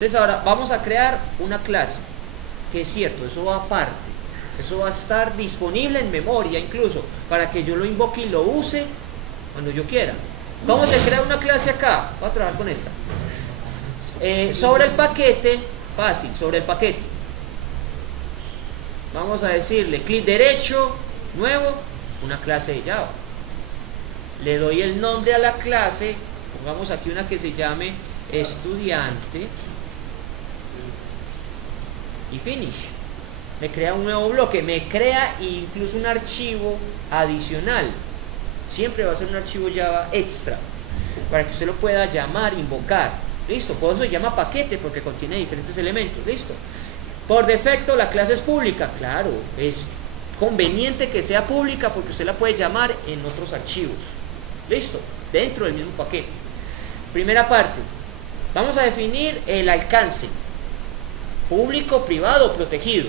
Entonces ahora vamos a crear una clase, que es cierto, eso va aparte, eso va a estar disponible en memoria incluso, para que yo lo invoque y lo use cuando yo quiera. Vamos a crear una clase acá, voy a trabajar con esta. Sobre el paquete, fácil, sobre el paquete. Vamos a decirle clic derecho, nuevo, una clase de Java. Le doy el nombre a la clase, pongamos aquí una que se llame estudiante. Y finish. Me crea un nuevo bloque, me crea incluso un archivo adicional. Siempre va a ser un archivo Java extra, para que usted lo pueda llamar, invocar. Listo, por eso se llama paquete, porque contiene diferentes elementos. Listo. Por defecto la clase es pública, claro, es conveniente que sea pública porque usted la puede llamar en otros archivos. Listo, dentro del mismo paquete. Primera parte, vamos a definir el alcance. Público, privado o protegido.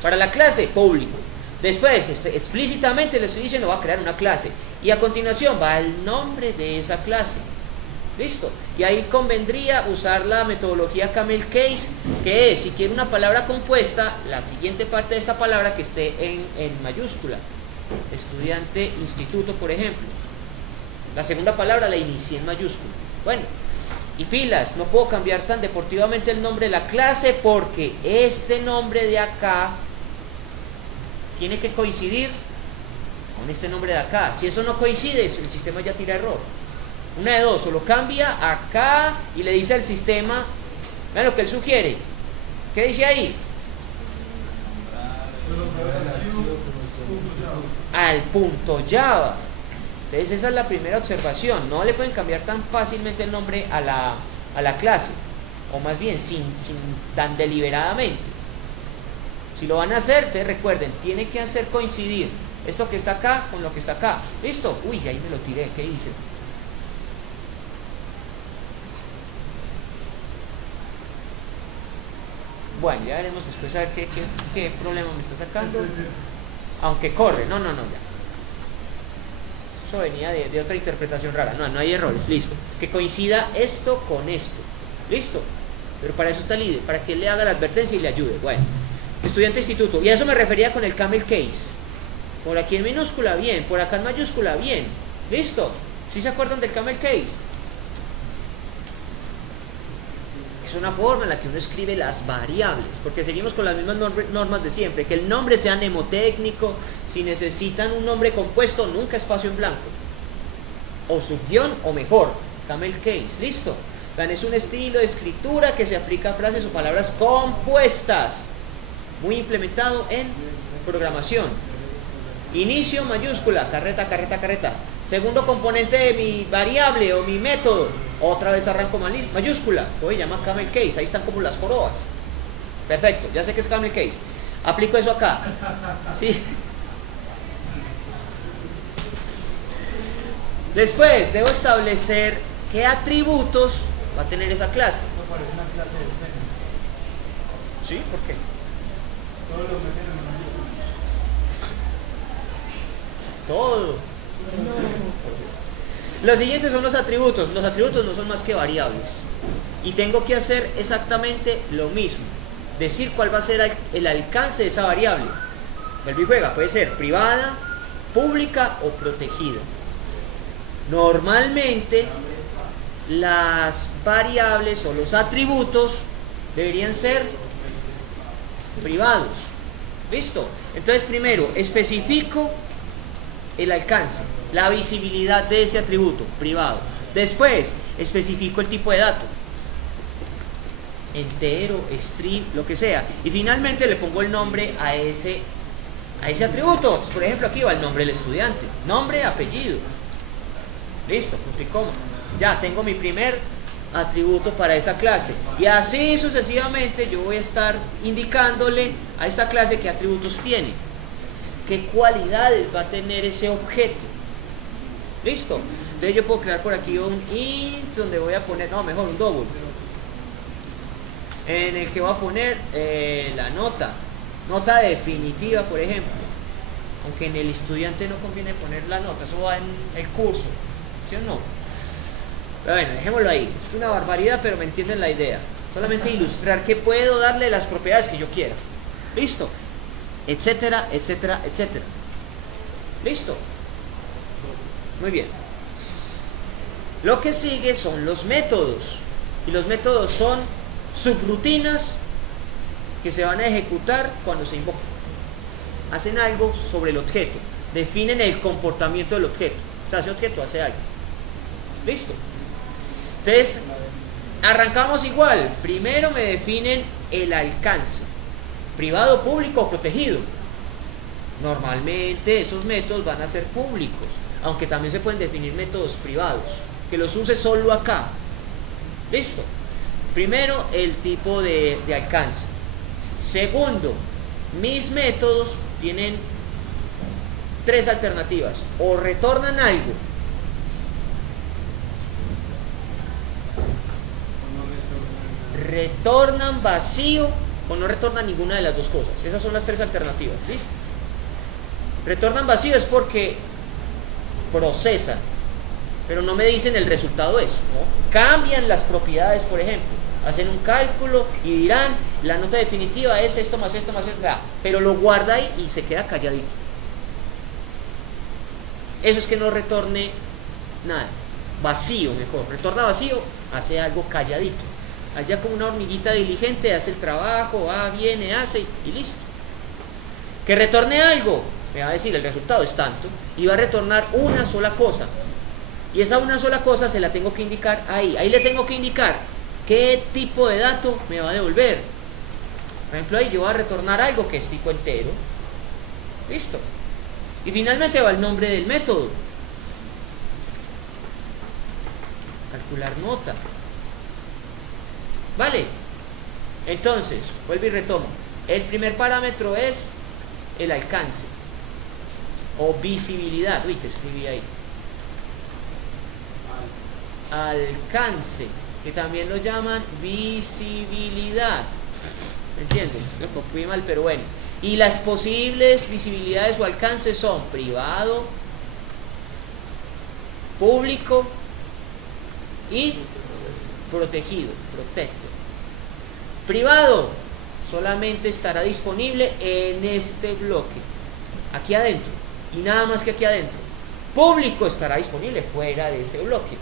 Para la clase, público. Después, explícitamente le estoy diciendo, va a crear una clase. Y a continuación va el nombre de esa clase. Listo. Y ahí convendría usar la metodología Camel Case, que es, si quiere una palabra compuesta, la siguiente parte de esta palabra que esté en mayúscula. Estudiante, instituto, por ejemplo. La segunda palabra la inicié en mayúscula. Bueno. Y pilas, no puedo cambiar tan deportivamente el nombre de la clase porque este nombre de acá tiene que coincidir con este nombre de acá. Si eso no coincide, el sistema ya tira error. Una de dos, o lo cambia acá y le dice al sistema, vean lo que él sugiere. ¿Qué dice ahí? Al punto Java. Entonces esa es la primera observación, no le pueden cambiar tan fácilmente el nombre a la clase, o más bien sin tan deliberadamente. Si lo van a hacer, entonces recuerden, tiene que hacer coincidir esto que está acá con lo que está acá. ¿Listo? Uy, ahí me lo tiré, ¿qué hice? Bueno, ya veremos después a ver qué problema me está sacando. Aunque corre, no, ya. Eso venía de otra interpretación rara. No hay errores, listo. Que coincida esto con esto. Listo. Pero para eso está el líder, para que él le haga la advertencia y le ayude. Bueno, estudiante instituto. Y a eso me refería con el camel case. Por aquí en minúscula, bien. Por acá en mayúscula, bien. Listo. ¿Sí se acuerdan del camel case? Es una forma en la que uno escribe las variables, porque seguimos con las mismas normas de siempre, que el nombre sea mnemotécnico, si necesitan un nombre compuesto, nunca espacio en blanco, o subguión o mejor, camel case, listo. Vean, es un estilo de escritura que se aplica a frases o palabras compuestas, muy implementado en programación. Inicio mayúscula, carreta. Segundo componente de mi variable o mi método, otra vez arranco mayúscula, hoy llama camel case, ahí están como las joroas. Perfecto, ya sé que es camel case. Aplico eso acá. Sí. Después debo establecer qué atributos va a tener esa clase. No parece una clase de C. ¿Sí? ¿Por qué? Todo lo meten en mayúscula. Todo. Los siguientes son los atributos. Los atributos no son más que variables. Y tengo que hacer exactamente lo mismo. Decir cuál va a ser el alcance de esa variable. Vuelve y juega. Puede ser privada, pública o protegida. Normalmente las variables o los atributos deberían ser privados. ¿Listo? Entonces primero especifico el alcance, la visibilidad de ese atributo privado. Después especifico el tipo de dato, entero, string, lo que sea. Y finalmente le pongo el nombre a ese atributo. Por ejemplo, aquí va el nombre del estudiante, nombre, apellido. Listo, punto y coma. Ya tengo mi primer atributo para esa clase. Y así sucesivamente yo voy a estar indicándole a esta clase qué atributos tiene, qué cualidades va a tener ese objeto. Listo. Entonces yo puedo crear por aquí un int donde voy a poner, no, mejor un double, en el que voy a poner la nota definitiva, por ejemplo. Aunque en el estudiante no conviene poner la nota, eso va en el curso, ¿sí o no? Pero bueno, dejémoslo ahí. Es una barbaridad, pero me entienden la idea. Solamente ilustrar que puedo darle las propiedades que yo quiera. ¿Listo? Etcétera, etcétera, etcétera. ¿Listo? Muy bien. Lo que sigue son los métodos. Y los métodos son subrutinas que se van a ejecutar cuando se invocan. Hacen algo sobre el objeto. Definen el comportamiento del objeto. O sea, ese objeto hace algo. ¿Listo? Entonces, arrancamos igual. Primero me definen el alcance. Privado, público o protegido. Normalmente esos métodos van a ser públicos, aunque también se pueden definir métodos privados, que los use solo acá. ¿Listo? Primero, el tipo de alcance. Segundo, mis métodos tienen tres alternativas. O retornan algo, retornan vacío, o no retornan ninguna de las dos cosas. Esas son las tres alternativas. ¿Listo? Retornan vacío es porque procesan, pero no me dicen el resultado es, ¿no? Cambian las propiedades, por ejemplo. Hacen un cálculo y dirán, la nota definitiva es esto más esto más esto, pero lo guarda ahí y se queda calladito. Eso es que no retorne nada. Vacío, mejor. Retorna vacío, hace algo calladito. Allá como una hormiguita diligente, hace el trabajo, va, viene, hace y listo. Que retorne algo, me va a decir el resultado es tanto, y va a retornar una sola cosa. Y esa una sola cosa se la tengo que indicar ahí. Ahí le tengo que indicar qué tipo de dato me va a devolver. Por ejemplo, ahí yo voy a retornar algo que es tipo entero. Listo. Y finalmente va el nombre del método. Calcular nota. Vale. Entonces, vuelvo y retomo. El primer parámetro es el alcance o visibilidad. Uy, ¿qué escribí ahí? Alcance, que también lo llaman visibilidad. ¿Entienden? Lo copié mal, pero bueno. Y las posibles visibilidades o alcances son privado, público y protegido, protected. Privado solamente estará disponible en este bloque, aquí adentro, y nada más que aquí adentro. Público estará disponible fuera de ese bloque,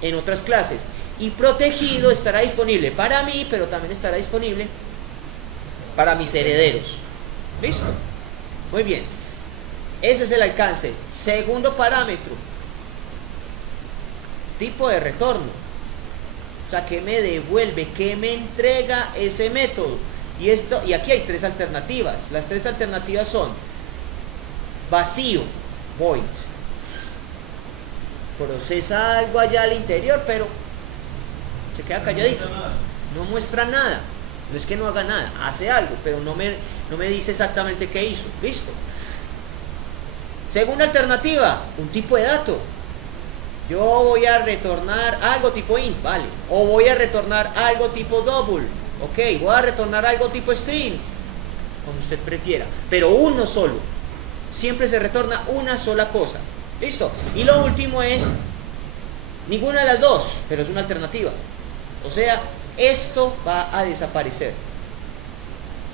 en otras clases. Y protegido estará disponible para mí, pero también estará disponible para mis herederos. ¿Listo? Muy bien. Ese es el alcance. Segundo parámetro, tipo de retorno. O sea, ¿qué me devuelve? ¿Qué me entrega ese método? Y aquí hay tres alternativas. Las tres alternativas son vacío, void. Procesa algo allá al interior, pero se queda calladito. No muestra nada. No es que no haga nada, hace algo, pero no me dice exactamente qué hizo. Listo. Segunda alternativa, un tipo de dato. Yo voy a retornar algo tipo int, vale. O voy a retornar algo tipo double. Ok, voy a retornar algo tipo string, como usted prefiera, pero uno solo. Siempre se retorna una sola cosa. Listo. Y lo último es ninguna de las dos, pero es una alternativa. O sea, esto va a desaparecer.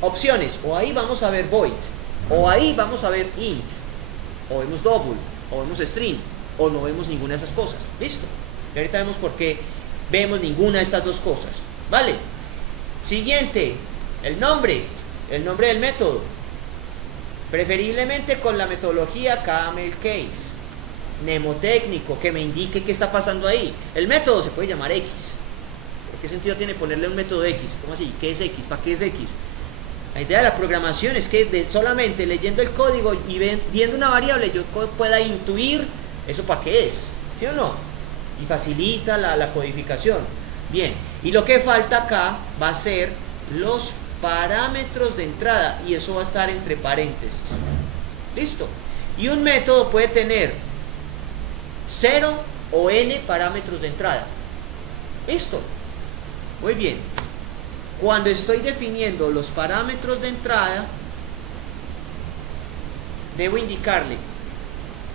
Opciones, o ahí vamos a ver void, o ahí vamos a ver int, o vemos double, o vemos string, o no vemos ninguna de esas cosas. Listo. Y ahorita vemos por qué vemos ninguna de estas dos cosas. Vale. Siguiente, el nombre del método. Preferiblemente con la metodología camel case, mnemotécnico, que me indique qué está pasando ahí. El método se puede llamar X. ¿Qué sentido tiene ponerle un método X? ¿Cómo así? ¿Qué es X? ¿Para qué es X? La idea de la programación es que solamente leyendo el código y viendo una variable yo pueda intuir eso para qué es, ¿sí o no? Y facilita la codificación. Bien, y lo que falta acá va a ser los parámetros de entrada, y eso va a estar entre paréntesis. ¿Listo? Y un método puede tener 0 o n parámetros de entrada. ¿Listo? Muy bien. Cuando estoy definiendo los parámetros de entrada, debo indicarle,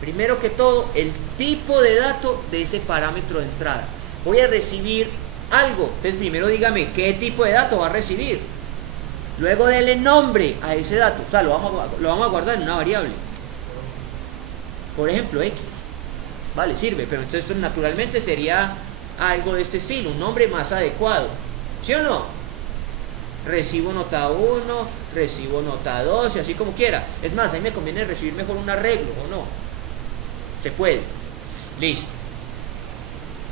primero que todo, el tipo de dato de ese parámetro de entrada. Voy a recibir algo. Entonces primero dígame qué tipo de dato va a recibir. Luego dele nombre a ese dato. O sea, lo vamos a guardar en una variable. Por ejemplo, X. Vale, sirve. Pero entonces esto naturalmente sería algo de este estilo. Un nombre más adecuado. ¿Sí o no? Recibo nota 1, recibo nota 2 y así como quiera. Es más, a mí me conviene recibir mejor un arreglo, ¿o no? Se puede. Listo.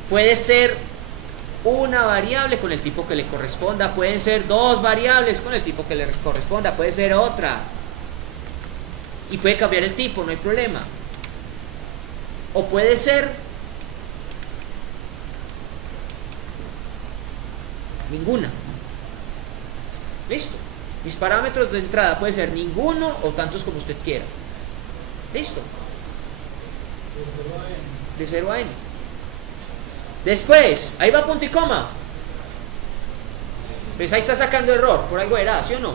Puede ser una variable con el tipo que le corresponda, pueden ser dos variables con el tipo que le corresponda, puede ser otra. Y puede cambiar el tipo, no hay problema. O puede ser ninguna. Listo. Mis parámetros de entrada pueden ser ninguno o tantos como usted quiera. Listo. De 0 a n. Después, ahí va punto y coma. Pues ahí está sacando error, por algo era, ¿sí o no?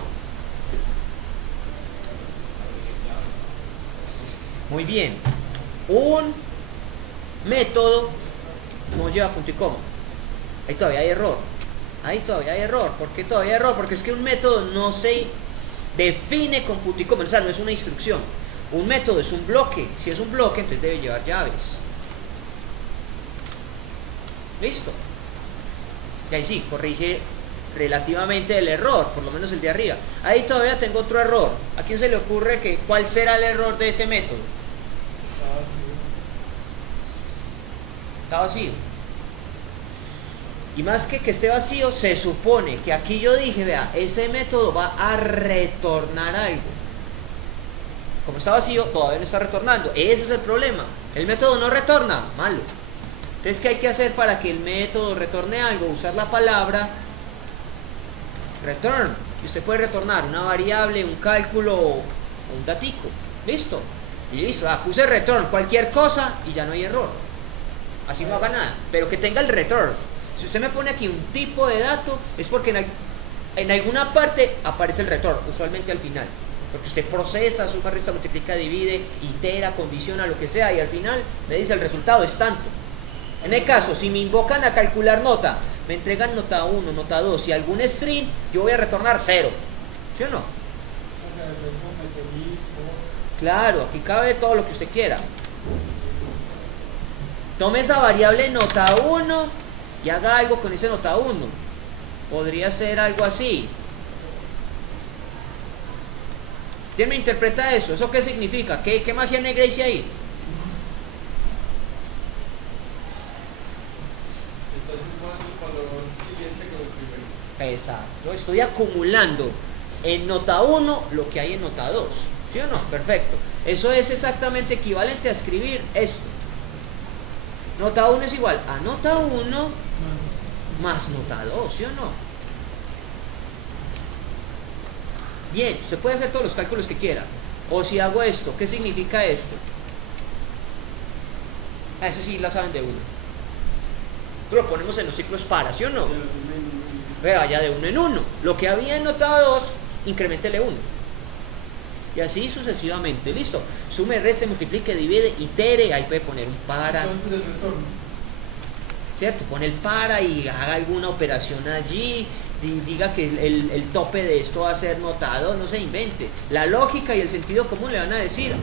Muy bien. Un método no lleva punto y coma. Ahí todavía hay error. Ahí todavía hay error. ¿Por qué todavía hay error? Porque es que un método no se define con punto y coma. O sea, no es una instrucción. Un método es un bloque. Si es un bloque, entonces debe llevar llaves. Listo. Y ahí sí, corrige relativamente el error, por lo menos el de arriba. Ahí todavía tengo otro error. ¿A quién se le ocurre que cuál será el error de ese método? Está vacío. Y más que esté vacío, se supone que aquí yo dije, vea, ese método va a retornar algo. Como está vacío, todavía no está retornando. Ese es el problema. El método no retorna, malo. Entonces, ¿qué hay que hacer para que el método retorne algo? Usar la palabra return. Y usted puede retornar una variable, un cálculo o un datico. Listo. Y listo. Puse return, cualquier cosa y ya no hay error. Así no haga nada. Pero que tenga el return. Si usted me pone aquí un tipo de dato, es porque en alguna parte aparece el return, usualmente al final. Porque usted procesa, suma, resta, multiplica, divide, itera, condiciona, lo que sea, y al final me dice el resultado es tanto. En el caso, si me invocan a calcular nota, me entregan nota 1, nota 2 y algún string, yo voy a retornar 0. ¿Sí o no? Claro, aquí cabe todo lo que usted quiera. Tome esa variable nota 1 y haga algo con ese nota 1. Podría ser algo así. ¿Quién me interpreta eso? ¿Eso qué significa? ¿Qué magia negra hice ahí? Exacto, estoy acumulando en nota 1 lo que hay en nota 2. ¿Sí o no? Perfecto. Eso es exactamente equivalente a escribir esto. Nota 1 es igual a nota 1 más nota 2, ¿sí o no? Bien, usted puede hacer todos los cálculos que quiera. O si hago esto, ¿qué significa esto? Eso sí la saben de uno. Esto lo ponemos en los ciclos para, ¿sí o no? Vaya de 1 en 1. Lo que había en nota 2, increméntele 1. Y así sucesivamente. Listo. Sume, reste, multiplique, divide, itere. Ahí puede poner un para. ¿Cierto? Pone el para y haga alguna operación allí. Diga que el tope de esto va a ser nota 2. No se invente. La lógica y el sentido común le van a decir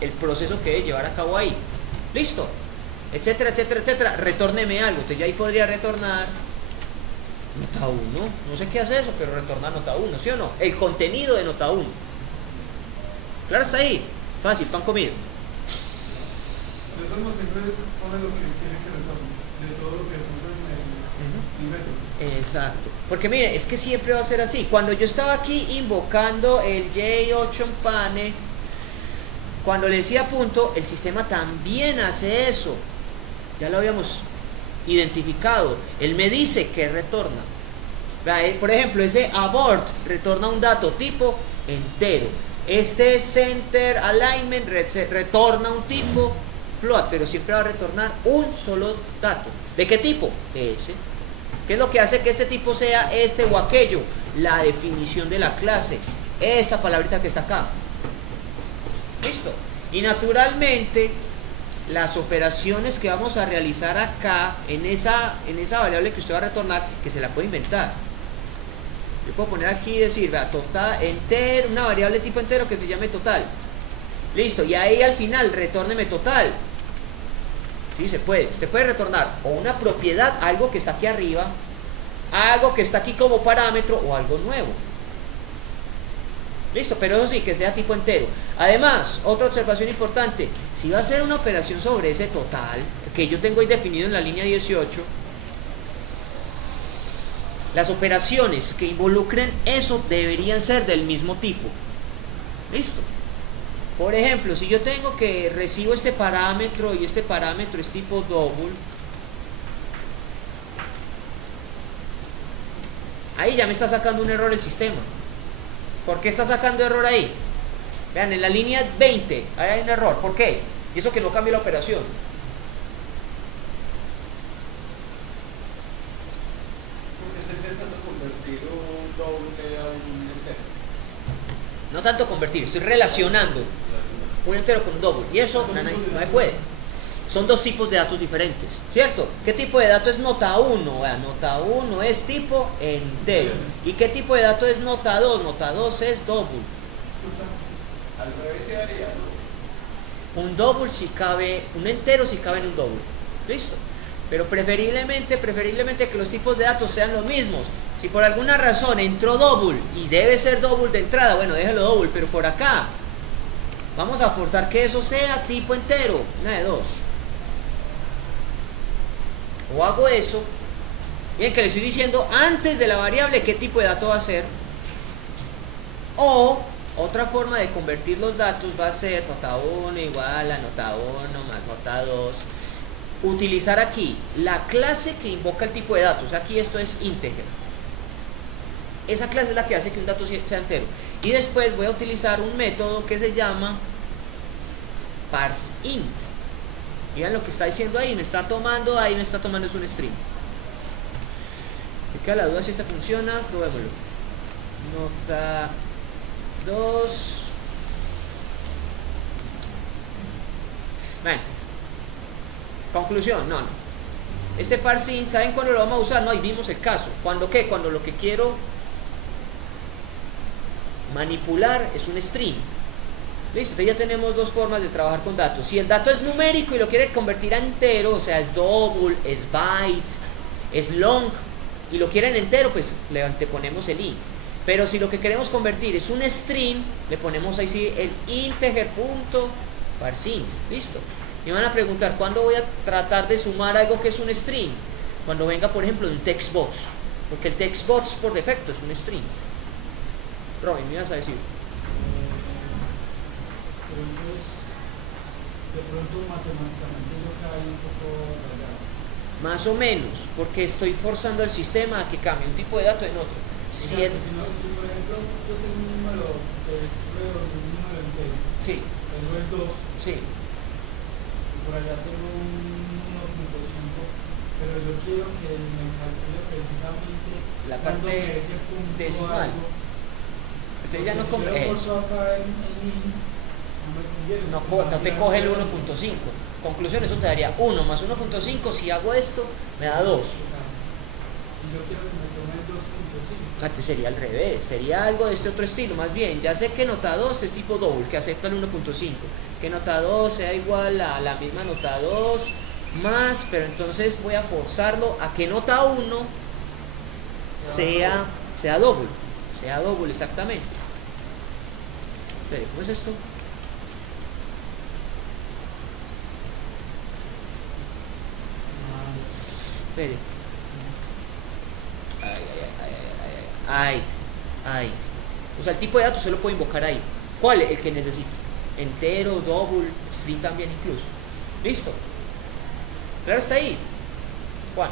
el proceso que debe llevar a cabo ahí. Listo. Etcétera, etcétera, etcétera. Retórneme algo. Entonces ya ahí podría retornar nota 1, no sé qué hace eso, pero retorna nota 1, ¿sí o no? El contenido de nota 1. Claro, está ahí. Fácil, pan comido. Retorno siempre pone lo que tiene que retornar, de todo lo que puso en el método. Exacto. Porque mire, es que siempre va a ser así. Cuando yo estaba aquí invocando el J8 en pane, cuando le decía punto, el sistema también hace eso. Ya lo habíamos identificado. Él me dice que retorna. Por ejemplo, ese abort retorna un dato tipo entero. Este center alignment retorna un tipo float, pero siempre va a retornar un solo dato. ¿De qué tipo? De ese. ¿Qué es lo que hace que este tipo sea este o aquello? La definición de la clase. Esta palabrita que está acá. Listo. Y naturalmente las operaciones que vamos a realizar acá en esa variable que usted va a retornar, que se la puede inventar. Yo puedo poner aquí y decir, vea, total, entero, una variable tipo entero que se llame total. Listo, y ahí al final, retórneme total. Sí, se puede. Usted puede retornar o una propiedad, algo que está aquí arriba, algo que está aquí como parámetro o algo nuevo. Listo, pero eso sí, que sea tipo entero. Además, otra observación importante, si va a hacer una operación sobre ese total, que yo tengo ahí definido en la línea 18, las operaciones que involucren eso deberían ser del mismo tipo. Listo. Por ejemplo, si yo tengo que recibo este parámetro y este parámetro es tipo double, ahí ya me está sacando un error el sistema. ¿Por qué está sacando error ahí? Vean, en la línea 20 ahí hay un error. ¿Por qué? Y eso que no cambia la operación. Porque se intenta convertir un doble a un entero. No tanto convertir, estoy relacionando un entero con un double. Y eso no se puede. Son dos tipos de datos diferentes, ¿cierto? ¿Qué tipo de dato es nota 1? Vean, nota 1 es tipo entero. ¿Y qué tipo de dato es nota 2? Nota 2 es double. Al revés se haría, ¿no? Un double si cabe, un entero si cabe en un double. ¿Listo? Pero preferiblemente que los tipos de datos sean los mismos. Si por alguna razón entró double y debe ser double de entrada, bueno, déjelo double, pero por acá vamos a forzar que eso sea tipo entero, una de dos. O hago eso, miren que le estoy diciendo antes de la variable qué tipo de dato va a ser. O otra forma de convertir los datos va a ser nota 1 igual a nota 1 más nota 2. Utilizar aquí la clase que invoca el tipo de datos. Aquí esto es integer. Esa clase es la que hace que un dato sea entero. Y después voy a utilizar un método que se llama parseInt. Miren lo que está diciendo ahí, me está tomando es un string. Me queda la duda si esta funciona, probémoslo. Nota 2. Bueno, conclusión, no. Este parseInt, ¿saben cuándo lo vamos a usar? No, ahí vimos el caso. ¿Cuándo qué? Cuando lo que quiero manipular es un string. Listo, entonces ya tenemos dos formas de trabajar con datos. Si el dato es numérico y lo quiere convertir a entero, o sea, es double, es byte, es long, y lo quieren entero, pues le ponemos el int. Pero si lo que queremos convertir es un string, le ponemos ahí sí el integer.parseInt. Listo. Y van a preguntar, ¿cuándo voy a tratar de sumar algo que es un string? Cuando venga, por ejemplo, de un textbox. Porque el textbox por defecto es un string. Robin, ¿me ibas a decir? Pero entonces, de pronto matemáticamente yo caí un poco rayado. Más o menos, porque estoy forzando al sistema a que cambie un tipo de dato en otro. Si por ejemplo yo tengo un número que es un número entero, Sí, tengo el 2, sí. y por allá tengo un 1.5, pero yo quiero que me calcule precisamente La cuándo parte me ese punto decimal. algo. Entonces ya no Si come yo lo eso. corto acá en int, No te coge el 1.5. Conclusión, eso te daría 1 más 1.5. Si hago esto, me da 2. Exacto. Y yo quiero que me tome el 2.5. Antes sería al revés, sería algo de este otro estilo. Más bien, ya sé que nota 2 es tipo double, que acepta el 1.5. Que nota 2 sea igual a la misma nota 2 más, pero entonces voy a forzarlo a que nota 1 sea double. Sea double exactamente. Espere, ¿cómo es esto? Espere. Ay. O sea, el tipo de datos se lo puede invocar ahí. ¿Cuál es el que necesite? Entero, double, string también incluso. Listo. Claro, está ahí. Juan.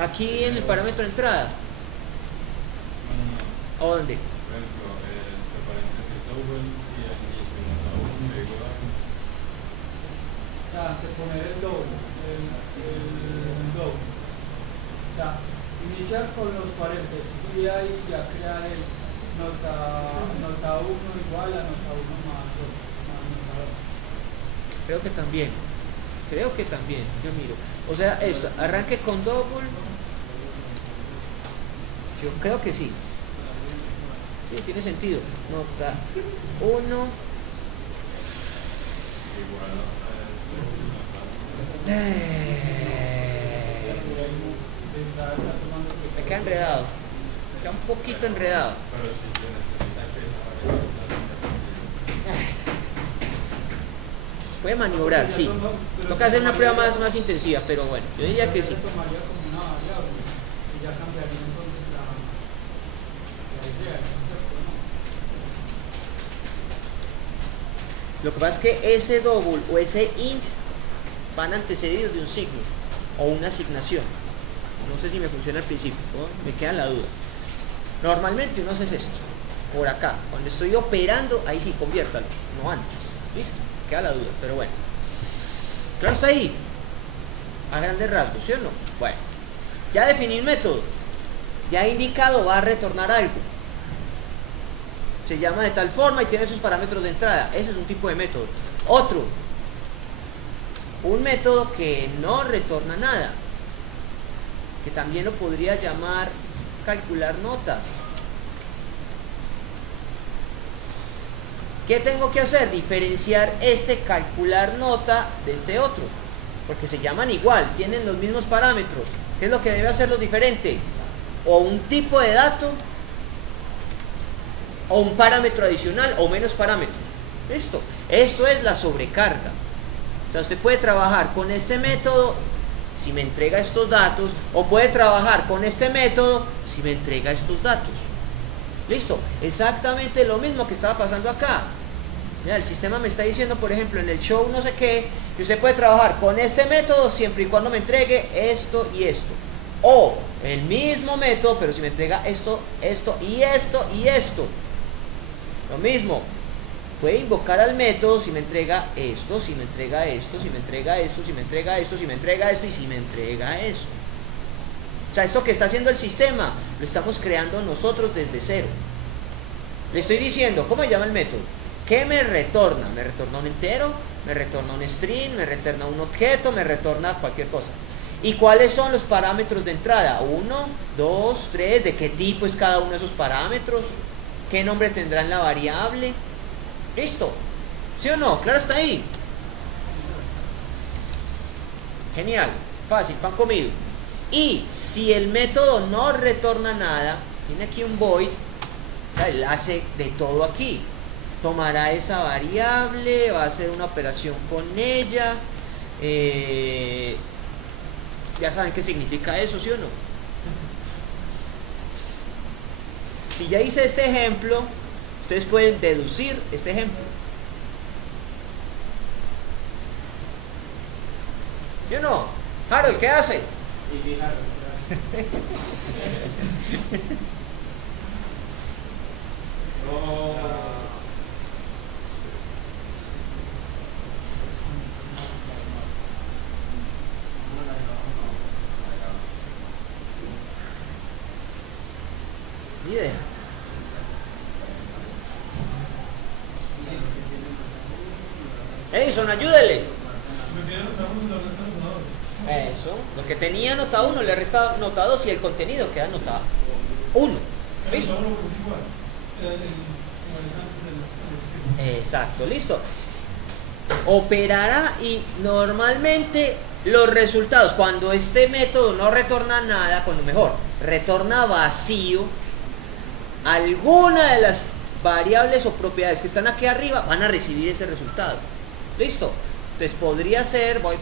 Aquí en el parámetro de entrada. ¿O dónde? Antes de poner el doble, el doble. O sea, iniciar con los paréntesis y ahí ya crear el nota 1 igual a nota 1 más 2, más nota 2. Creo que también, yo miro. O sea, esto, arranque con double. Yo creo que sí. Sí, tiene sentido. Nota 1. Me queda enredado. Me queda un poquito enredado. Puede maniobrar, sí. Toca hacer una prueba más intensiva, pero bueno, yo diría que sí. Tomaría como una variable y ya cambiaría entonces la idea, el concepto, ¿no? Lo que pasa es que ese double o ese int van antecedidos de un signo o una asignación. No sé si me funciona al principio, ¿no? Me queda la duda. Normalmente uno hace esto, por acá. Cuando estoy operando, ahí sí, conviértalo, no antes. ¿Listo? Queda la duda, pero bueno. Claro, está ahí. A grandes rasgos, ¿sí o no? Bueno, ya definí el método. Ya he indicado, va a retornar algo. Se llama de tal forma y tiene sus parámetros de entrada. Ese es un tipo de método. Otro, un método que no retorna nada, que también lo podría llamar calcular notas. ¿Qué tengo que hacer? Diferenciar este calcular nota de este otro, porque se llaman igual, tienen los mismos parámetros. ¿Qué es lo que debe hacerlo diferente? O un tipo de dato, o un parámetro adicional, o menos parámetros. ¿Listo? Esto es la sobrecarga. O sea, usted puede trabajar con este método si me entrega estos datos, o puede trabajar con este método si me entrega estos datos. Listo, exactamente lo mismo que estaba pasando acá. Mira, el sistema me está diciendo, por ejemplo, en el show no sé qué, que usted puede trabajar con este método siempre y cuando me entregue esto y esto. O el mismo método, pero si me entrega esto, esto y esto y esto. Lo mismo, puede invocar al método si me entrega esto, si me entrega esto, si me entrega esto, si me entrega esto, si me entrega esto y si me entrega eso. O sea, esto que está haciendo el sistema lo estamos creando nosotros desde cero. Le estoy diciendo, ¿cómo se llama el método? ¿Qué me retorna? ¿Me retorna un entero? ¿Me retorna un string? ¿Me retorna un objeto? ¿Me retorna cualquier cosa? ¿Y cuáles son los parámetros de entrada? 1, 2, 3. ¿De qué tipo es cada uno de esos parámetros? ¿Qué nombre tendrá en la variable? ¿Listo? ¿Sí o no? Claro, está ahí. Genial, fácil, pan comido. Y si el método no retorna nada, tiene aquí un void, él hace de todo aquí. Tomará esa variable, va a hacer una operación con ella. Ya saben qué significa eso, ¿sí o no? Si ya hice este ejemplo, ustedes pueden deducir este ejemplo. ¿Sí o no? Harold, ¿qué hace? Sí, Harold. Ni idea. Edison, ayúdele. Eso, lo que tenía nota 1 le resta nota 2 y el contenido queda nota 1. ¿Listo? Exacto, listo. Operará y normalmente los resultados, cuando este método no retorna nada, cuando mejor, retorna vacío, alguna de las variables o propiedades que están aquí arriba van a recibir ese resultado. ¿Listo? Entonces podría ser, voy,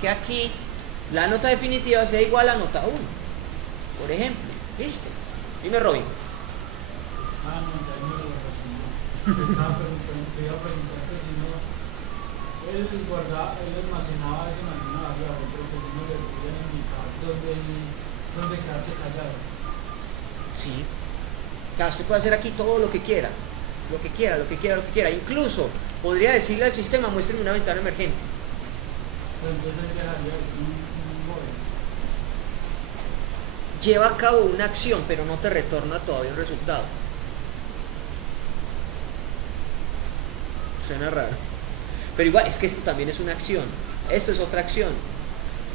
que aquí la nota definitiva sea igual a nota 1, por ejemplo. ¿Listo? Dime, Robin. No, ya no lo resumió. Te iba a preguntar que si no, él almacenaba eso en alguna variable, pero que si no le podía indicar dónde quedarse callado. Sí. Claro, usted puede hacer aquí todo lo que quiera. Lo que quiera. Incluso podría decirle al sistema, muéstrame una ventana emergente. Pero entonces dejaría un void. lleva a cabo una acción, pero no te retorna todavía un resultado. Suena raro. Pero igual, es que esto también es una acción. Esto es otra acción.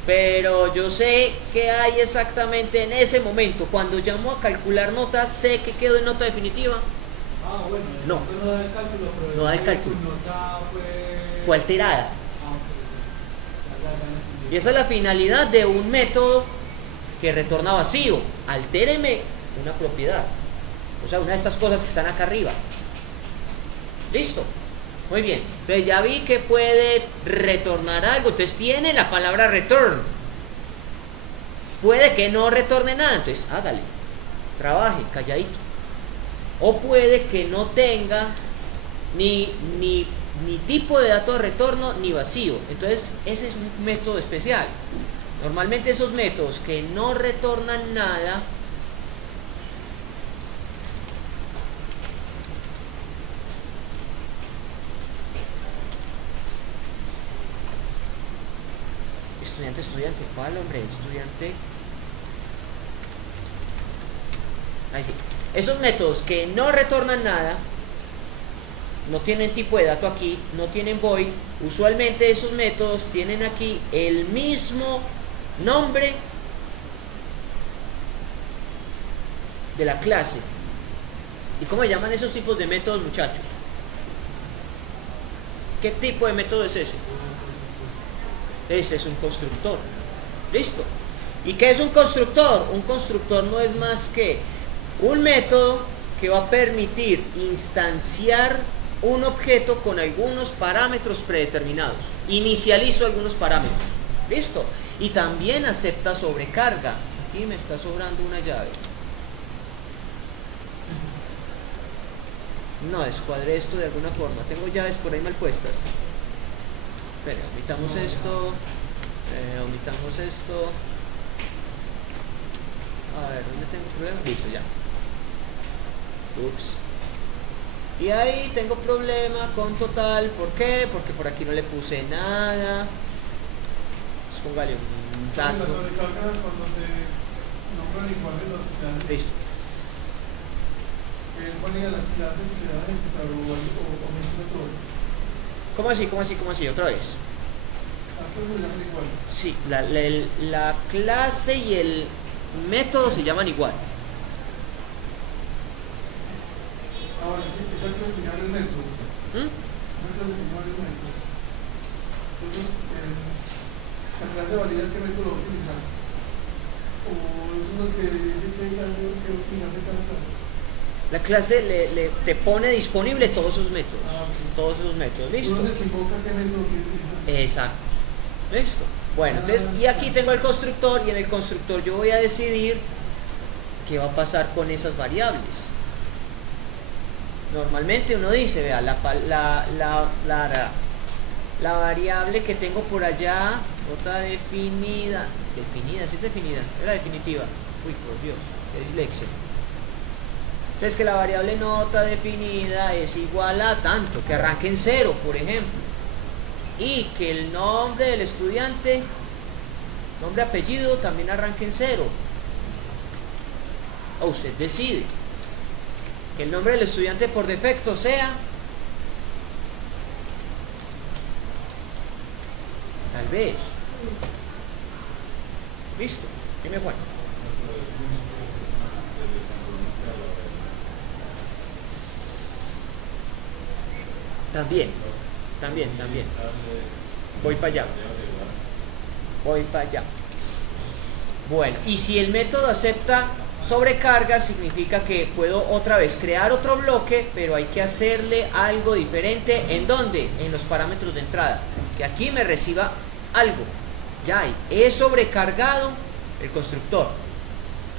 Pero yo sé que hay exactamente en ese momento, cuando llamo a calcular nota, sé que quedo en nota definitiva. Ah, bueno, No. no da el cálculo, pero No da el cálculo. tu nota Fue alterada. Ah, ok. Ya entendí. Y esa es la finalidad de un método que retorna vacío. Altéreme una propiedad. O sea, una de estas cosas que están acá arriba. ¿Listo? Muy bien. Entonces ya vi que puede retornar algo. Entonces tiene la palabra return. Puede que no retorne nada. Entonces hágale. Trabaje, calladito. O puede que no tenga ni tipo de dato de retorno ni vacío. Entonces ese es un método especial. Normalmente esos métodos que no retornan nada estudiante, ¿cuál, hombre? Estudiante. Ahí sí. Esos métodos que no retornan nada, no tienen tipo de dato aquí, no tienen void, usualmente esos métodos tienen aquí el mismo nombre de la clase. ¿Y cómo llaman esos tipos de métodos, muchachos? ¿Qué tipo de método es ese? Ese es un constructor. ¿Listo? ¿Y qué es un constructor? Un constructor no es más que un método que va a permitir instanciar un objeto con algunos parámetros predeterminados. Inicializo algunos parámetros. ¿Listo? Y también acepta sobrecarga. Aquí me está sobrando una llave. No, descuadré esto de alguna forma. Tengo llaves por ahí mal puestas. Espera, omitamos esto. Omitamos esto. A ver, ¿dónde tengo problema? Listo, ya. Ups. Y ahí tengo problema con total. ¿Por qué? Porque por aquí no le puse nada. Pues póngale un La dato. sobrecarga cuando se nombran iguales las clases. Listo. ¿Cuál era las clases que le van a ejecutar o método? ¿Cómo así? ¿Cómo así? ¿Cómo así? Otra vez. Las clases se llaman igual. Sí, la clase y el método se llaman igual. Ahora, esa clase final es método. ¿Mm? Esa clase final es método. Entonces, la clase valida qué método va a utilizar. O es uno que dice que hay que utilizar de cada clase. La clase te pone disponible todos esos métodos. Ah, sí. Todos esos métodos. ¿Listo? Uno se equivoca qué método quiere utilizar. Exacto. ¿Listo? Bueno, entonces, y aquí tengo el constructor, y en el constructor yo voy a decidir qué va a pasar con esas variables. Normalmente uno dice, vea, la variable que tengo por allá, nota definida, ¿sí es definida? Era definitiva. Uy, por Dios, qué dislexia. Entonces que la variable nota definida es igual a tanto, que arranque en 0, por ejemplo. Y que el nombre del estudiante, nombre, apellido, también arranque en 0. O usted decide que el nombre del estudiante por defecto sea tal vez. Listo, dime Juan. También. Voy para allá. Bueno, y si el método acepta sobrecarga, significa que puedo otra vez crear otro bloque, pero hay que hacerle algo diferente. ¿En dónde? En los parámetros de entrada. Que aquí me reciba algo. Ya he sobrecargado el constructor.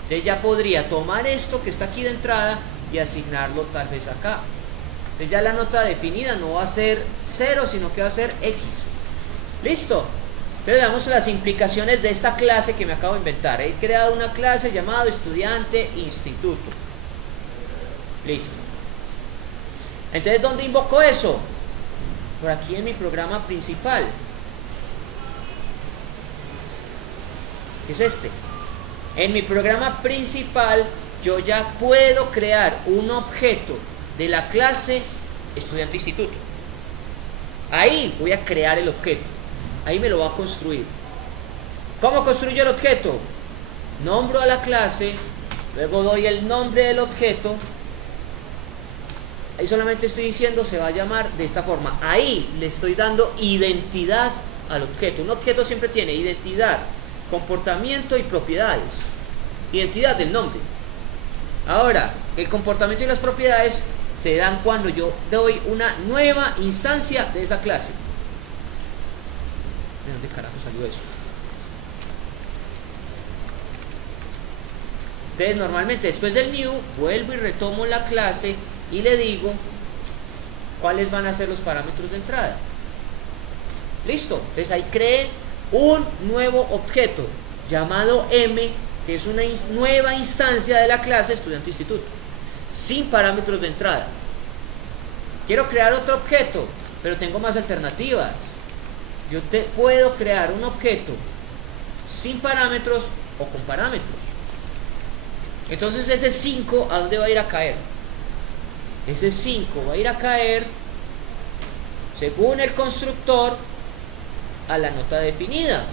Entonces ya podría tomar esto que está aquí de entrada y asignarlo tal vez acá. Entonces ya la nota definida no va a ser 0, sino que va a ser X. ¿Listo? Entonces veamos las implicaciones de esta clase que me acabo de inventar. He creado una clase llamada estudiante instituto. Listo. Entonces, ¿dónde invoco eso? Por aquí en mi programa principal. ¿Qué es este? En mi programa principal yo ya puedo crear un objeto de la clase estudiante instituto. Ahí voy a crear el objeto. Ahí me lo va a construir. ¿Cómo construyo el objeto? Nombro a la clase, luego doy el nombre del objeto. Ahí solamente estoy diciendo se va a llamar de esta forma. Ahí le estoy dando identidad al objeto. Un objeto siempre tiene identidad, comportamiento y propiedades. Identidad del nombre. Ahora, el comportamiento y las propiedades se dan cuando yo doy una nueva instancia de esa clase. ¿De dónde carajo salió eso? Entonces normalmente después del new vuelvo y retomo la clase y le digo cuáles van a ser los parámetros de entrada. Listo. Entonces ahí creé un nuevo objeto llamado M, que es una nueva instancia de la clase estudiante instituto, sin parámetros de entrada. Quiero crear otro objeto, pero tengo más alternativas. Yo puedo crear un objeto sin parámetros o con parámetros. Entonces ese 5, ¿a dónde va a ir a caer? Ese 5 va a ir a caer, según el constructor, a la nota definida.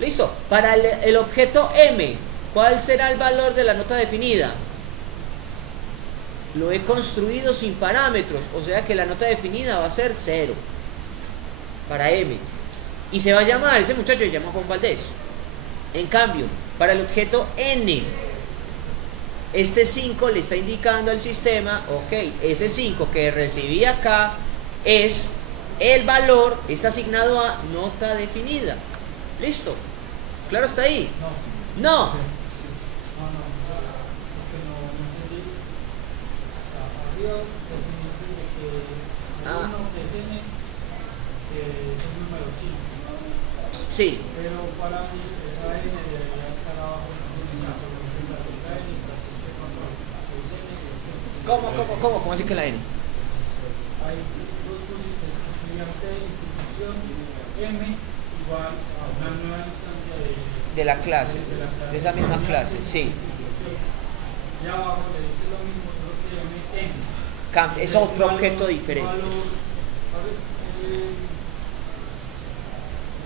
Listo. Para el objeto M, ¿cuál será el valor de la nota definida? Lo he construido sin parámetros, o sea que la nota definida va a ser 0 para M. Y se va a llamar, ese muchacho se llama Juan Valdés. En cambio, para el objeto N, este 5 le está indicando al sistema, ok, ese 5 que recibí acá es el valor, es asignado a nota definida. ¿Listo? ¿Claro hasta ahí? No. Sí. Pero para mí esa N debería estar abajo. ¿Cómo así que la N? Hay dos posiciones, estudiante de institución, M igual a una nueva instancia de la clase, de esa misma clase, sí. Y abajo le dice lo mismo, solo que M. Es otro objeto diferente.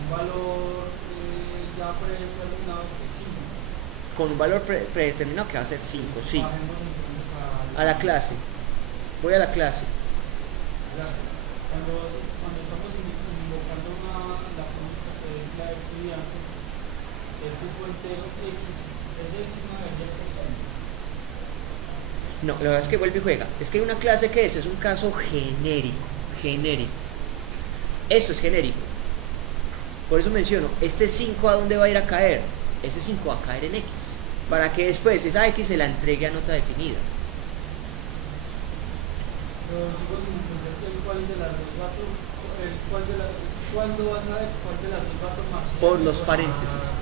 Un valor ya predeterminado que es 5. Con un valor predeterminado que va a ser 5, sí. A la clase. Voy a la clase. Cuando estamos invocando la función que es la de estudiantes, este tipo entero X, ese X no debería ser 5. No, la verdad es que vuelve y juega. Es que hay una clase que es un caso genérico. Esto es genérico. Por eso menciono, este 5 ¿a dónde va a ir a caer? Ese 5 va a caer en X. Para que después esa X se la entregue a nota definida. ¿Cuándo vas a ver cuál de las dos va a tomar?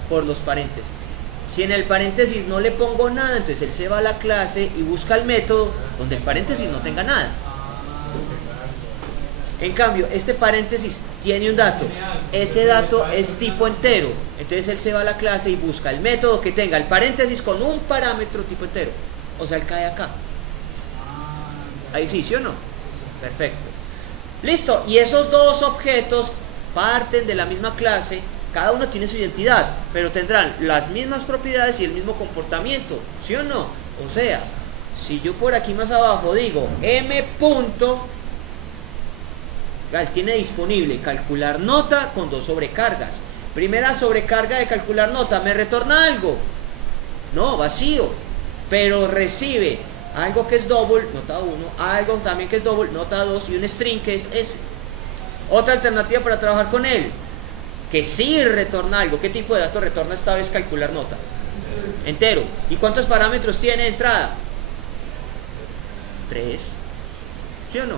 Por los paréntesis. Si en el paréntesis no le pongo nada, entonces él se va a la clase y busca el método donde el paréntesis no tenga nada. En cambio, este paréntesis tiene un dato. Ese dato es tipo entero. Entonces él se va a la clase y busca el método que tenga el paréntesis con un parámetro tipo entero. O sea, él cae acá. Ahí sí, ¿sí o no? Perfecto. Listo. Y esos dos objetos parten de la misma clase. Cada uno tiene su identidad, pero tendrán las mismas propiedades y el mismo comportamiento. ¿Sí o no? O sea, si yo por aquí más abajo digo M punto, tiene disponible calcular nota con 2 sobrecargas. Primera sobrecarga de calcular nota, ¿me retorna algo? No, vacío. Pero recibe algo que es double, nota 1, algo también que es double, nota 2 y un string que es S. Otra alternativa para trabajar con él, que sí retorna algo. ¿Qué tipo de dato retorna esta vez calcular nota? Entero. ¿Y cuántos parámetros tiene de entrada? 3. ¿Sí o no?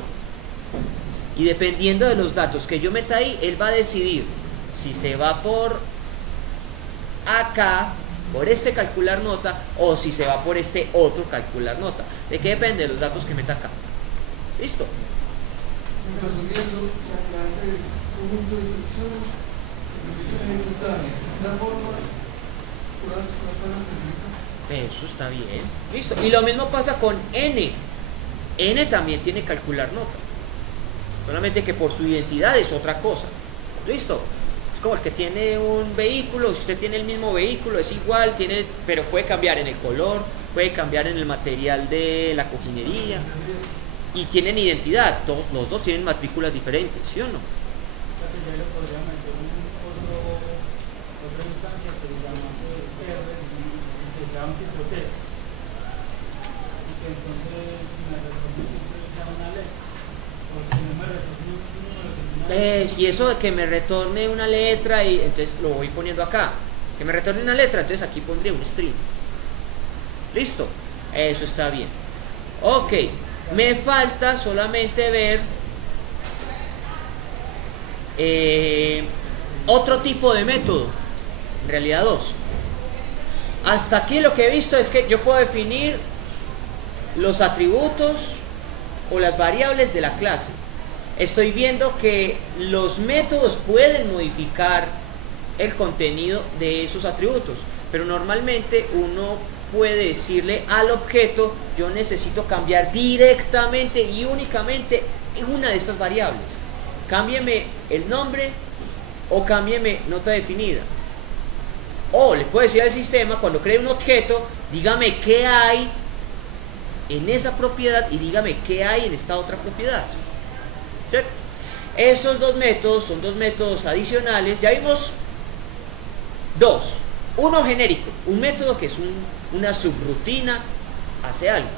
Y dependiendo de los datos que yo meta ahí, él va a decidir si se va por acá, por este calcular nota, o si se va por este otro calcular nota. ¿De qué depende? De los datos que meta acá. ¿Listo? Resolviendo la clase es conjunto de instrucciones que permiten ejecutar una forma, una las cosas específicas. Eso está bien. Listo. Y lo mismo pasa con N. N también tiene que calcular nota. Solamente que por su identidad es otra cosa. Listo. Es como el que tiene un vehículo. Si usted tiene el mismo vehículo, es igual, pero puede cambiar en el color, puede cambiar en el material de la cojinería. Y tienen identidad. Los dos tienen matrículas diferentes, ¿sí o no? O sea que ya le podría meter otra instancia que se llama R y que sea un tipo test. Y que entonces me retorne siempre sea una letra. Porque no me retorne un número terminado. Y eso de que me retorne una letra, y entonces lo voy poniendo acá. Que me retorne una letra, entonces aquí pondría un string. Listo. Eso está bien. Ok. Me falta solamente ver otro tipo de método. En realidad dos. Hasta aquí lo que he visto es que yo puedo definir los atributos o las variables de la clase. Estoy viendo que los métodos pueden modificar el contenido de esos atributos, pero normalmente uno puede decirle al objeto: yo necesito cambiar directamente y únicamente una de estas variables. Cámbieme el nombre o cámbieme nota definida. O le puedo decir al sistema, cuando cree un objeto, dígame qué hay en esa propiedad y dígame qué hay en esta otra propiedad. ¿Cierto? Esos dos métodos son dos métodos adicionales. Ya vimos dos. Uno genérico, un método que es una subrutina, hace algo.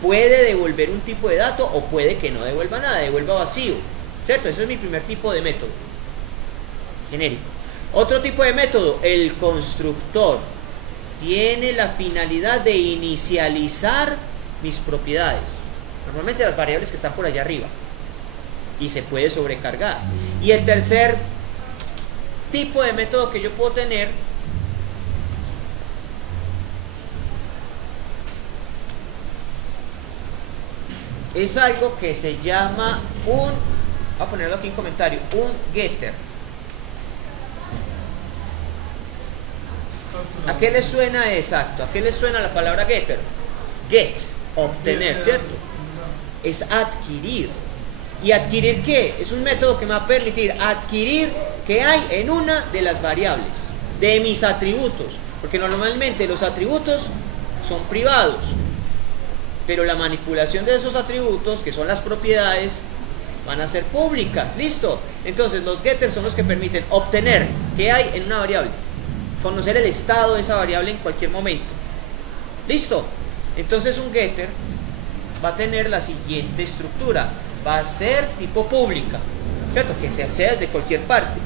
Puede devolver un tipo de dato o puede que no devuelva nada, devuelva vacío. ¿Cierto? Ese es mi primer tipo de método. Genérico. Otro tipo de método, el constructor. Tiene la finalidad de inicializar mis propiedades. Normalmente las variables que están por allá arriba. Y se puede sobrecargar. Y el tercer tipo de método que yo puedo tener es algo que se llama voy a ponerlo aquí en comentario, un getter. ¿A qué le suena exacto? ¿A qué le suena la palabra getter? Get, obtener, ¿cierto? Es adquirir. ¿Y adquirir qué? Es un método que me va a permitir adquirir qué hay en una de las variables, de mis atributos. Porque normalmente los atributos son privados, pero la manipulación de esos atributos, que son las propiedades, van a ser públicas. ¿Listo? Entonces los getters son los que permiten obtener qué hay en una variable, conocer el estado de esa variable en cualquier momento. ¿Listo? Entonces un getter va a tener la siguiente estructura. Va a ser tipo pública, ¿cierto? Que se acceda de cualquier parte.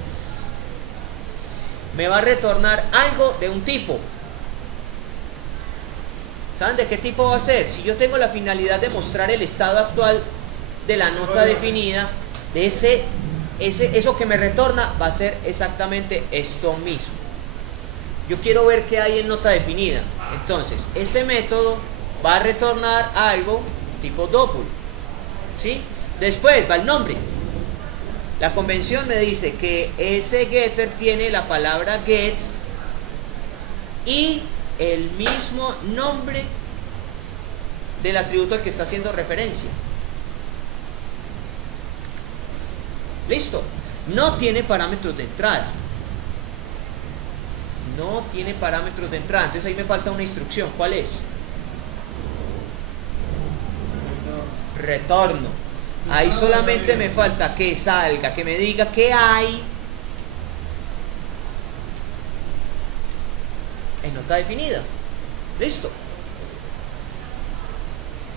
Me va a retornar algo de un tipo. ¿Saben de qué tipo va a ser? Si yo tengo la finalidad de mostrar el estado actual de la nota definida, de eso que me retorna va a ser exactamente esto mismo. Yo quiero ver qué hay en nota definida. Entonces, este método va a retornar algo tipo double, ¿sí? Después va el nombre. La convención me dice que ese getter tiene la palabra gets y el mismo nombre del atributo al que está haciendo referencia. Listo. No tiene parámetros de entrada. No tiene parámetros de entrada. Entonces ahí me falta una instrucción. ¿Cuál es? Retorno. Ahí solamente me falta que salga, que me diga qué hay en nota definida. Listo.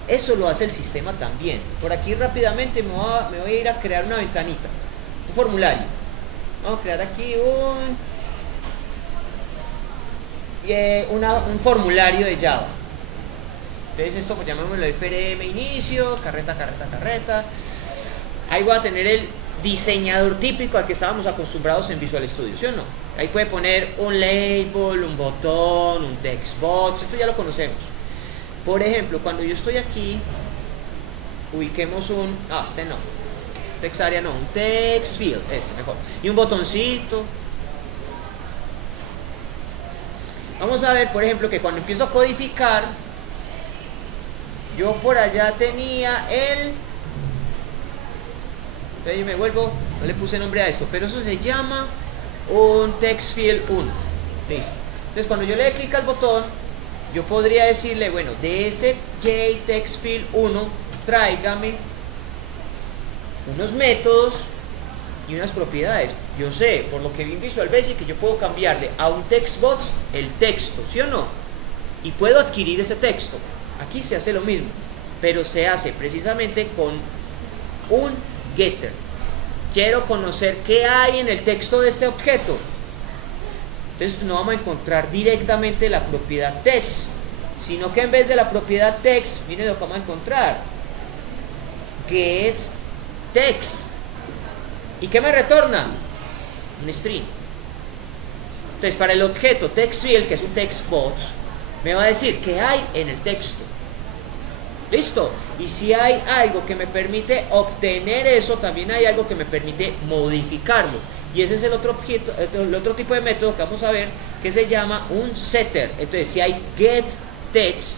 Eso lo hace el sistema también. Por aquí rápidamente me voy a ir a crear una ventanita, un formulario. Vamos a crear aquí un formulario de Java. Entonces esto pues llamémoslo FRM inicio, carreta. Ahí voy a tener el diseñador típico al que estábamos acostumbrados en Visual Studio, ¿sí o no? Ahí puede poner un label, un botón, un text box, esto ya lo conocemos. Por ejemplo, cuando yo estoy aquí, ubiquemos un text area no, un text field, mejor, y un botoncito. Vamos a ver, por ejemplo, que cuando empiezo a codificar, yo por allá tenía el... Entonces me vuelvo, no le puse nombre a esto, pero eso se llama un text field 1. Listo. Entonces cuando yo le dé clic al botón, yo podría decirle, bueno, de ese JTextField 1, tráigame unos métodos y unas propiedades. Yo sé, por lo que vi en Visual Basic, que yo puedo cambiarle a un textbox el texto, ¿sí o no? Y puedo adquirir ese texto. Aquí se hace lo mismo, pero se hace precisamente con un getter. Quiero conocer qué hay en el texto de este objeto. Entonces no vamos a encontrar directamente la propiedad text, sino que en vez de la propiedad text, miren lo que vamos a encontrar. Get text. ¿Y qué me retorna? Un string. Entonces para el objeto textField, que es un textbox, me va a decir qué hay en el texto. ¿Listo? Y si hay algo que me permite obtener eso, también hay algo que me permite modificarlo. Y ese es el otro objeto, el otro tipo de método que vamos a ver, que se llama un setter. Entonces, si hay get text,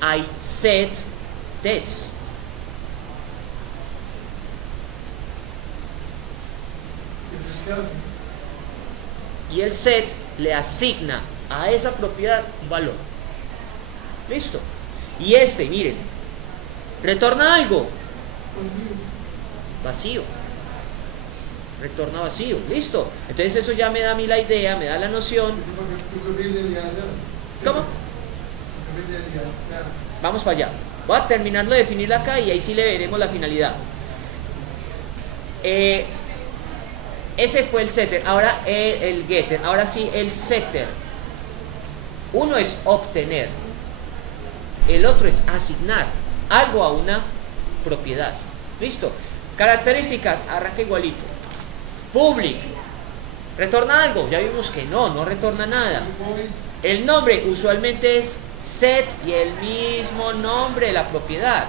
hay set text. Y el set le asigna a esa propiedad un valor. ¿Listo? Y este, miren, retorna algo. Vacío. Retorna vacío. Listo. Entonces eso ya me da a mí la idea, me da la noción. ¿Cómo? Vamos para allá. Voy a terminarlo de definir acá y ahí sí le veremos la finalidad. Ese fue el setter. Ahora el getter. Ahora sí el setter. Uno es obtener. El otro es asignar algo a una propiedad. ¿Listo? Características, arranca igualito. Public, ¿retorna algo? Ya vimos que no retorna nada. El nombre usualmente es set y el mismo nombre de la propiedad.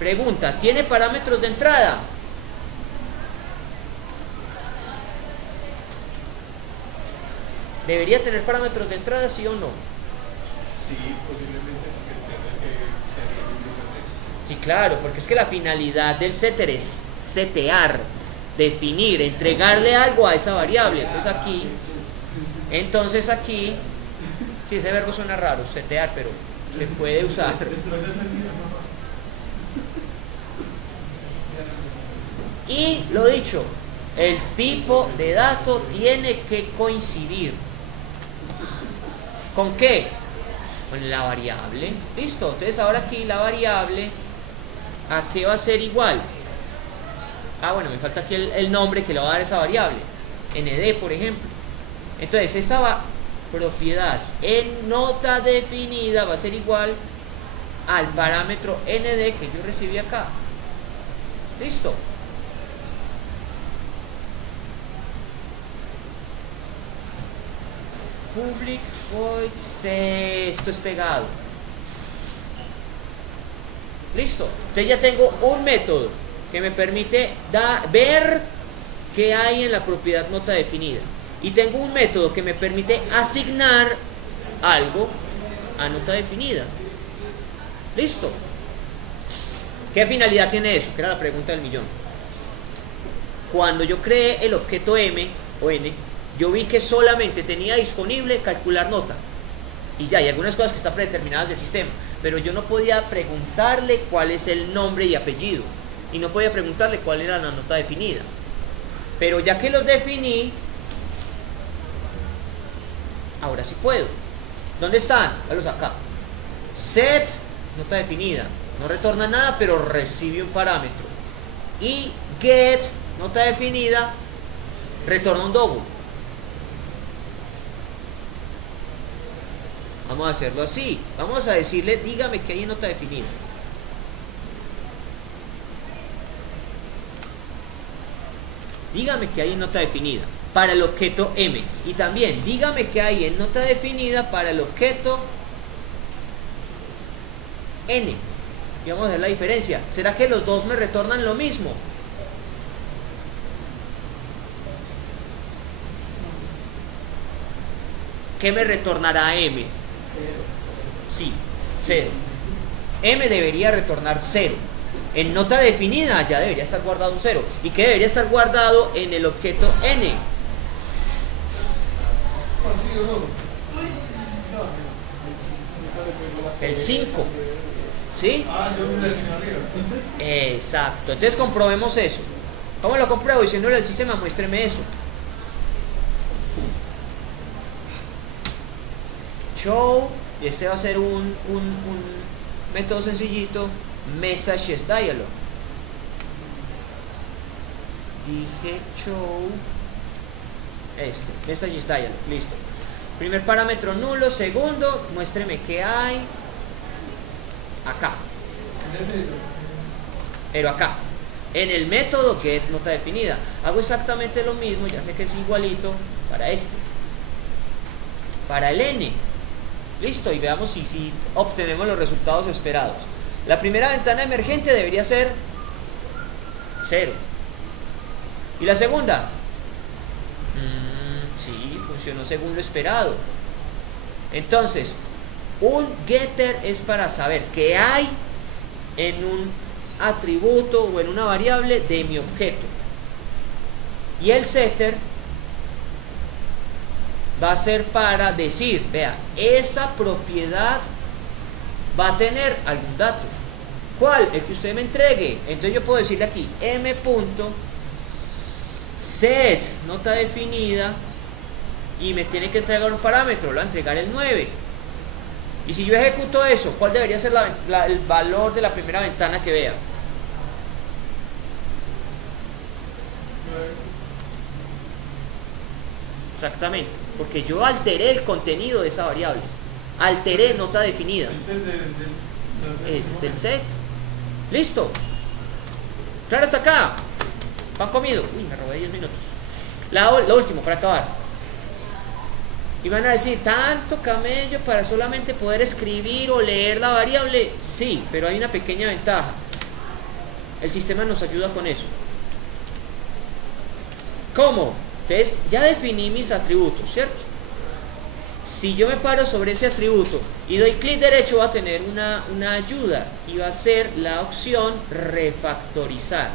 Pregunta, ¿tiene parámetros de entrada? ¿Debería tener parámetros de entrada, sí o no? Sí, posiblemente porque tenga que ser el mismo texto. Sí, claro, porque es que la finalidad del setter es setear, definir, entregarle algo a esa variable. Entonces aquí, sí, ese verbo suena raro, setear, pero se puede usar. Y lo dicho, el tipo de dato tiene que coincidir. ¿Con qué? Con la variable. Listo. Entonces ahora aquí la variable, ¿a qué va a ser igual? Ah, bueno, me falta aquí el nombre que le va a dar esa variable. nd, por ejemplo. Entonces esta propiedad en nota definida va a ser igual al parámetro nd que yo recibí acá. Listo. Public void esto es pegado. Listo. Entonces ya tengo un método que me permite ver qué hay en la propiedad nota definida. Y tengo un método que me permite asignar algo a nota definida. Listo. ¿Qué finalidad tiene eso? Que era la pregunta del millón. Cuando yo creé el objeto m o n, yo vi que solamente tenía disponible calcular nota. Y ya, hay algunas cosas que están predeterminadas del sistema. Pero yo no podía preguntarle cuál es el nombre y apellido. Y no podía preguntarle cuál era la nota definida. Pero ya que los definí, ahora sí puedo. ¿Dónde están? Véanlos acá. Set, nota definida. No retorna nada, pero recibe un parámetro. Y get, nota definida, retorna un double. Vamos a hacerlo así. Vamos a decirle, dígame qué hay en nota definida. Dígame qué hay en nota definida para el objeto m. Y también dígame qué hay en nota definida para el objeto n. Y vamos a ver la diferencia. ¿Será que los dos me retornan lo mismo? ¿qué me retornará M? Sí, 0. M debería retornar 0. En nota definida ya debería estar guardado un 0. ¿Y qué debería estar guardado en el objeto N? ¿Así o no? El 5. ¿Sí? Ah, yo me defino arriba. Exacto. Entonces comprobemos eso. ¿Cómo lo compruebo? Diciéndole al sistema, muéstreme eso. Show, y este va a ser un método sencillito, messages dialog. Dije show, messages dialog, listo. Primer parámetro nulo, segundo, muéstreme qué hay acá. Pero acá, en el método get nota definida, hago exactamente lo mismo, ya sé que es igualito para este, para el N. Listo, y veamos si obtenemos los resultados esperados. La primera ventana emergente debería ser 0. ¿Y la segunda? Sí, funcionó según lo esperado. Entonces, un getter es para saber qué hay en un atributo o en una variable de mi objeto. Y el setter va a ser para decir, vea, esa propiedad va a tener algún dato. ¿Cuál? El que usted me entregue. Entonces yo puedo decirle aquí m.set nota definida y me tiene que entregar un parámetro, le va a entregar el 9. Y si yo ejecuto eso, ¿cuál debería ser el valor de la primera ventana que vea? Exactamente, porque yo alteré el contenido de esa variable, alteré nota definida. Ese es el set. Listo. Claro, hasta acá. ¿Pan comido? Uy, me robé 10 minutos. Lo último, para acabar. Y van a decir, ¿tanto camello para solamente poder escribir o leer la variable? Sí, pero hay una pequeña ventaja. El sistema nos ayuda con eso. ¿Cómo? Entonces, ya definí mis atributos, ¿cierto? Si yo me paro sobre ese atributo y doy clic derecho, va a tener una ayuda y va a ser la opción refactorizar.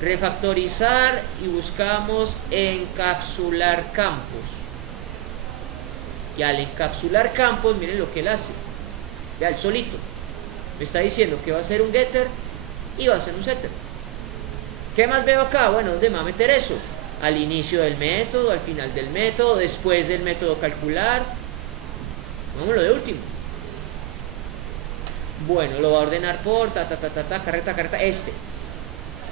Refactorizar y buscamos encapsular campos. Y al encapsular campos, miren lo que él hace. Vea, el solito. Me está diciendo que va a ser un getter y va a ser un setter. ¿Qué más veo acá? Bueno, ¿dónde me va a meter eso? Al inicio del método, al final del método, después del método calcular. Vamos lo de último. Bueno, lo va a ordenar por carreta.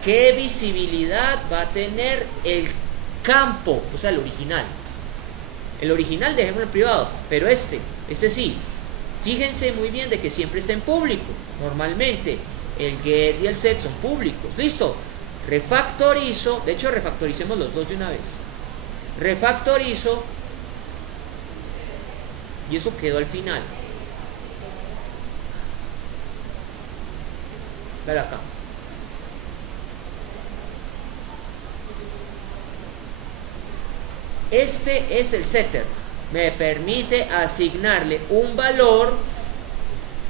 ¿Qué visibilidad va a tener el campo? O sea, el original. El original dejémoslo en privado, pero este sí. Fíjense muy bien de que siempre está en público. Normalmente el get y el set son públicos. Listo. Refactorizo, de hecho refactoricemos los dos de una vez. Refactorizo y eso quedó al final. Ver acá. Este es el setter. Me permite asignarle un valor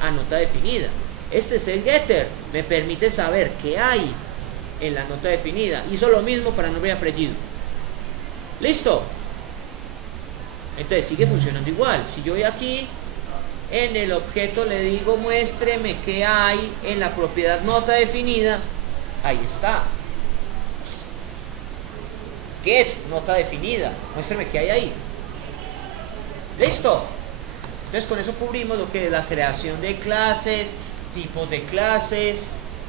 a nota definida. Este es el getter. Me permite saber qué hay en la nota definida. Hizo lo mismo para nombre y apellido. ¿Listo? Entonces sigue funcionando igual. Si yo voy aquí en el objeto le digo muéstreme qué hay en la propiedad nota definida, ahí está. Get nota definida, muéstreme qué hay ahí. ¿Listo? Entonces con eso cubrimos lo que es la creación de clases, tipos de clases,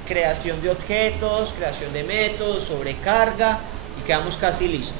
creación de objetos, creación de métodos, sobrecarga, y quedamos casi listos.